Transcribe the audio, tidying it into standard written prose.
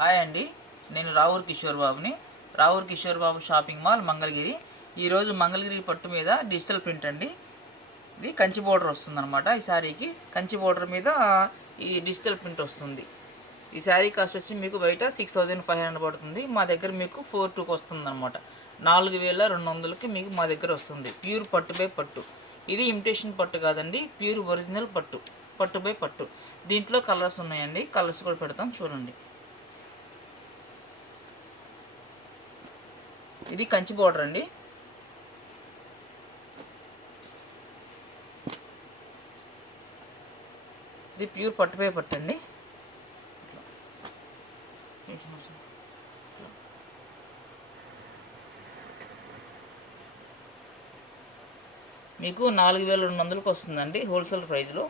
Hi అండి, నేను రావూర్ కిషోర్ బాబుని. రావూర్ కిషోర్ బాబు షాపింగ్ మాల్, మంగళగిరి. ఈరోజు మంగళగిరి పట్టు మీద డిజిటల్ ప్రింట్ అండి. ఇది కంచి బోర్డర్ వస్తుందన్నమాట. ఈ శారీకి కంచి బోర్డర్ మీద ఈ డిజిటల్ ప్రింట్ వస్తుంది. ఈ శారీ కాస్ట్ వచ్చి మీకు బయట 6500 పడుతుంది. మా దగ్గర మీకు 42కి వస్తుంది అనమాట. 4200కి మీకు మా దగ్గర వస్తుంది. ప్యూర్ పట్టు బై పట్టు. ఇది ఇమిటేషన్ పట్టు కాదండి, ప్యూర్ ఒరిజినల్ పట్టు, పట్టు బై పట్టు. దీంట్లో కలర్స్ ఉన్నాయండి, కలర్స్ కూడా పెడతాం చూడండి. ఇది కంచి బోర్డర్ అండి. ఇది ప్యూర్ పట్టుపై పట్టు అండి. మీకు 4200కి వస్తుందండి హోల్సేల్ ప్రైస్లో.